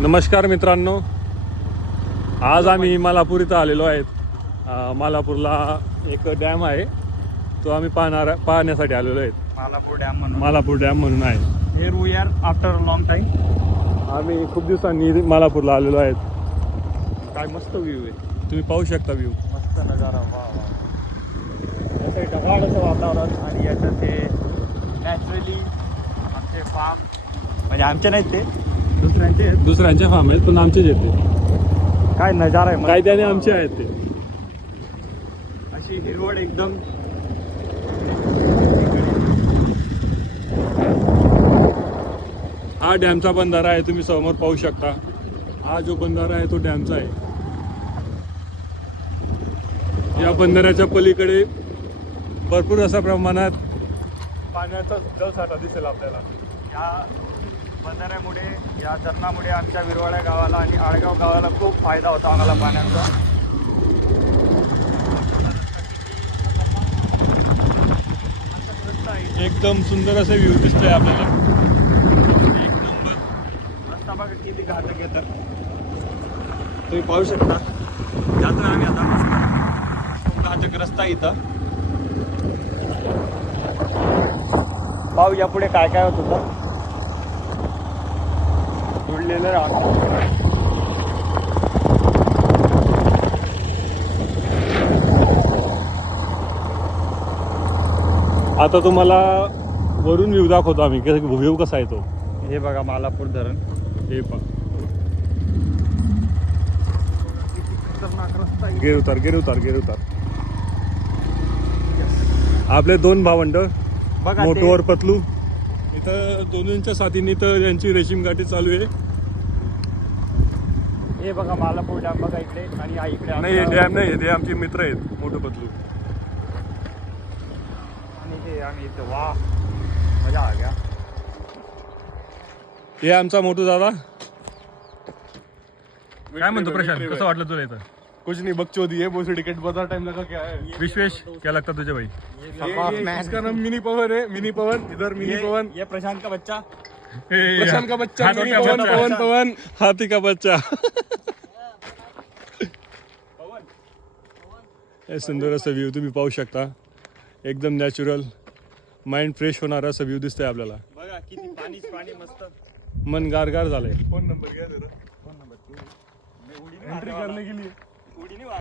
नमस्कार मित्रांनो, आज आम्ही मालापूर इथं आलेलो आहेत. मालापूरला एक डॅम आहे, तो आम्ही पाहण्यासाठी आलेलो आहेत. मालापूर डॅम म्हणून आहे. Here we are after a long time. आम्ही खूप दिवसांनी मालापूरला आलेलो आहेत. काय मस्त व्ह्यू आहे, तुम्ही पाहू शकता व्ह्यू. मस्त नजारा. वा वा, असं ढगाळ असं वातावरण आणि याच्यात ते नॅचरली आमचे फार्म, म्हणजे आमचे नाहीत ते दुसऱ्यांचे आहेत. दुसऱ्यांचे फार्म आहेत पण आमचेच येते. काय नजारा आहे, काय त्याने आमचे आहेत ते. अशी हिरवळ एकदम. हा डॅमचा बंधारा आहे, तुम्ही समोर पाहू शकता. हा जो बंधारा आहे तो डॅमचा आहे. या बंधाऱ्याच्या पलीकडे भरपूर अशा प्रमाणात पाण्याचा जलसाठा दिसेल आपल्याला. या बंधाऱ्यामुळे, या धरणामुळे आमच्या विरवाड्या गावाला आणि आडगाव गावाला खूप फायदा होता आम्हाला पाण्याचा. एकदम सुंदर असं व्ह्यू दिसतोय आपल्याला. एक नंबर रस्ता बघा किती घातक येतात, तुम्ही पाहू शकता. त्यातून आम्ही आता मस्त खूप घातक रस्ता इथं. पाहू या पुढे काय काय होत होतं. जुळलेलं राहतं. आता तुम्हाला वरून व्ह्यू दाखवतो आम्ही, व्ह्यू कसा आहे तो. हे बघा मालापूर धरण. हे पहा, खतरनाक रस्ता आहे. गिर उतार. आपले दोन भावंड, बघा मोटू ते- और पतलू, इथं दोन्हींच्या साथीने तर यांची रेशीम गाठी चालू आहे. हे बघा मालापूर डॅम बघा इकडे, आणि हा इकडे नाही, हे आमचा- डॅम नाही, ते आमचे मित्र आहेत मोटू पतलू. आणि हे आम्ही इथं. वा, मजा आ गया. हे आमचा मोटू दादा. काय म्हणतो प्रशांत, कसं वाटलं तुला इथं? कुछ नहीं, बकचोदी है, बहुत टिकट बता, टाइम लगा क्या है। विश्वेश, क्या लगता तुझे भाई? इसका नाम मिनी पवन है, मिनी पवन, इधर मिनी पवन, ये प्रशांत का बच्चा. प्रशांत का बच्चा, हाथी मिनी का पवन, बच्चा. पवन पवन। हाथी का बच्चा. हे सुंदर असं व्ह्यू तुम्ही पाहू शकता. एकदम नॅचरल, माइंड फ्रेश होणारा असं व्ह्यू दिसतंय आपल्याला. बघा किती पाणी मस्त. मन गारगार झालंय. फोन नंबर क्या है तेरा? फोन नंबर एंट्री करने के लिए। उडी नाही